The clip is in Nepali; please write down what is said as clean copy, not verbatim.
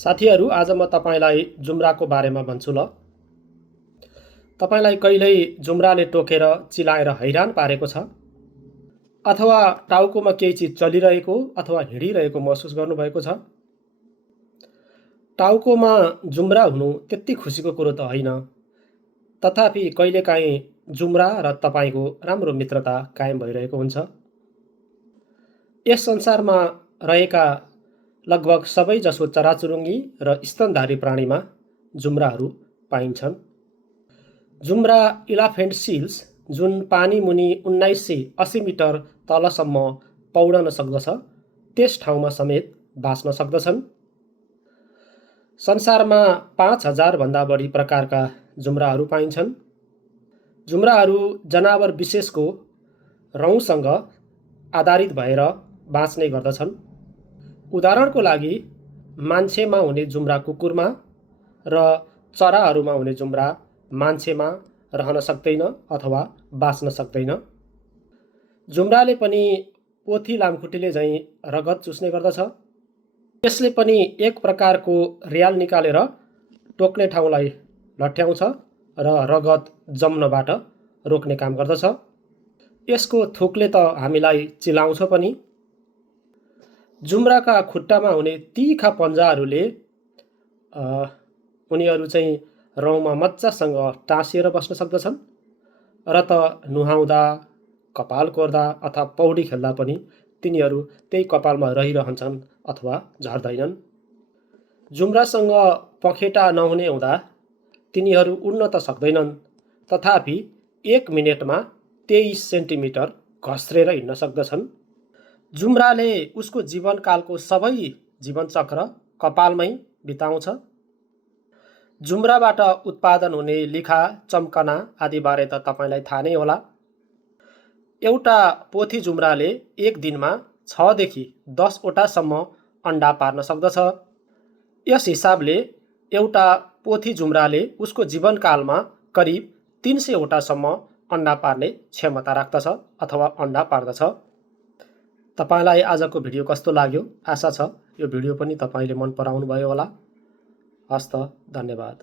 साथीहरू, आज म तपाईलाई जुम्राको बारेमा भन्छु ल। तपाईलाई कहिल्यै जुम्राले टोकेर चिलाएर हैरान पारेको छ? अथवा टाउकोमा केही चिज चलिरहेको अथवा हिँडिरहेको महसुस गर्नुभएको छ? टाउकोमा जुम्रा हुनु त्यति खुसीको कुरो त होइन। तथापि कहिलेकाहीँ जुम्रा र तपाईको राम्रो मित्रता कायम भइरहेको हुन्छ। यस संसारमा रहेका लगभग सबैजसो चराचुरुङ्गी र स्तनधारी प्राणीमा जुम्राहरू पाइन्छन्। जुम्रा इलाफेन्ट सील्स, जुन पानी मुनि 1980 मिटर तलसम्म पौडन सक्दछ, त्यस ठाउँमा समेत बाँच्न सक्दछन्। संसारमा 5000 भन्दा बढी प्रकारका जुम्राहरू पाइन्छन्। जुम्राहरू जनावर विशेषको रौँसँग आधारित भएर बाँच्ने गर्दछन्। उदाहरणको लागि, मान्छेमा हुने जुम्रा कुकुरमा र चराहरूमा हुने जुम्रा मान्छेमा रहन सक्दैन अथवा बाँच्न सक्दैन। जुम्राले पनि पोथी लामखुट्टेले झैँ रगत चुस्ने गर्दछ। यसले पनि एक प्रकारको र्याल निकालेर टोक्ने ठाउँलाई लट्ठ्याउँछ र रगत जम्नबाट रोक्ने काम गर्दछ। यसको थुकले त हामीलाई चिलाउँछ पनि। जुम्राका खुट्टामा हुने तीखा पन्जाहरूले उनीहरू चाहिँ रौँमा मजासँग टाँसिएर बस्न सक्दछन् र त नुहाउँदा, कपाल कोर्दा अथवा पौडी खेल्दा पनि तिनीहरू त्यही कपालमा रहिरहन्छन् अथवा झर्दैनन्। जुम्रासँग पखेटा नहुने हुँदा तिनीहरू उड्न त सक्दैनन्, तथापि 1 मिनेटमा 23 सेन्टिमिटर घस्रेर हिँड्न सक्दछन्। जुम्राले उसको जीवनकालको सबै जीवनचक्र कपालमै बिताउँछ। जुम्राबाट उत्पादन हुने लिखा, चम्कना आदिबारे त तपाईलाई थाहा नै होला। एउटा पोथी जुम्राले एक दिनमा 6 देखि 10 वटासम्म अन्डा पार्न सक्दछ। यस हिसाबले एउटा पोथी जुम्राले उसको जीवनकालमा करिब 300 वटासम्म अन्डा पार्ने क्षमता राख्दछ अथवा अन्डा पार्दछ। तपाईलाई आजको भिडियो कस्तो लाग्यो? आशा छ यो भिडियो पनि तपाईले मन पराउनु भयो होला। हस्त, धन्यवाद।